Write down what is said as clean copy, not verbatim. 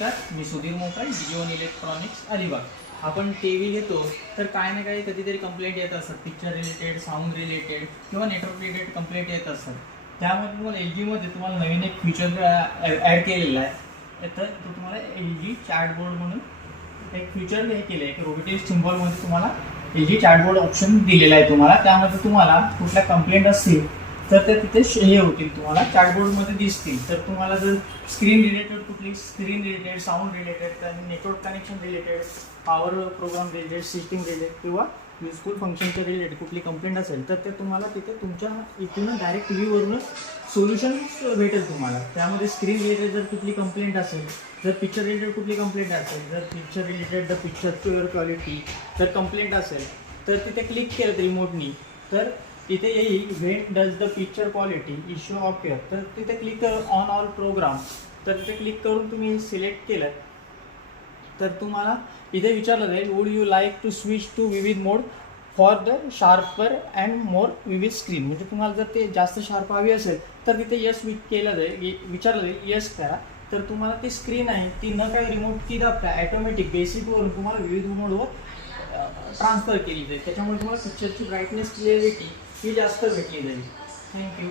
नमस्कार, मी Sudhir मोकाळ, Jeon electronics Alibag. आपण T V घेतो तर काय ना काही कधीतरी कंप्लेंट येत असतात, पिक्चर रिलेटेड, साऊंड रिलेटेड किंवा नेटवर्क रिलेटेड कंप्लेंट येत असतात. त्यामध्ये तुम्हाला एल जीमध्ये तुम्हाला नवीन एक फीचर ॲड केलेला आहे. तर तो तुम्हाला एल जी चॅटबोर्ड म्हणून एक फीचर हे केलं आहे की रोबोटिक सिम्बॉलमध्ये तुम्हाला एल जी चॅटबोर्ड ऑप्शन दिलेला आहे तुम्हाला. त्यामध्ये तुम्हाला कुठल्या कंप्लेंट असतील तर ते तिथे हे होतील, तुम्हाला चॅटबोर्डमध्ये दिसतील. तर तुम्हाला जर स्क्रीन रिलेटेड, कुठली screen related, sound related, network connection related, power program related, system related किंवा युजफुल फंक्शनच्या रिलेटेड कुठली कंप्लेंट असेल तर ते तुम्हाला तिथे तुमच्या इथून डायरेक्ट टी व्हीवरूनच सोल्युशन भेटेल तुम्हाला. त्यामध्ये स्क्रीन रिलेटेड जर कुठली कंप्लेंट असेल, जर पिक्चर रिलेटेड कुठली कंप्लेंट असेल, जर picture related the picture pure quality जर कंप्लेंट असेल तर तिथे क्लिक केलं रिमोटनी तर इथे येईल when does the picture quality issue appear. तर तिथे क्लिक ऑन ऑल प्रोग्राम, तर तिथे क्लिक करून तुम्ही सिलेक्ट केलं तर तुम्हाला इथे विचारलं जाईल would you like to switch to vivid mode for the sharper and more vivid screen. म्हणजे तुम्हाला जर ते जास्त शार्प हवी असेल तर तिथे यस केलं जाईल, विचारलं जाईल यस करा. तर तुम्हाला ती स्क्रीन आहे ती न काही रिमोट की दाबता ॲटोमॅटिक बेसिकवरून तुम्हाला विविध मोडवर ट्रान्सफर केली जाईल. त्याच्यामुळे तुम्हाला पिक्चरची ब्राईटनेस, क्लिअरिटी ही जास्त भेटली जाईल. थँक्यू.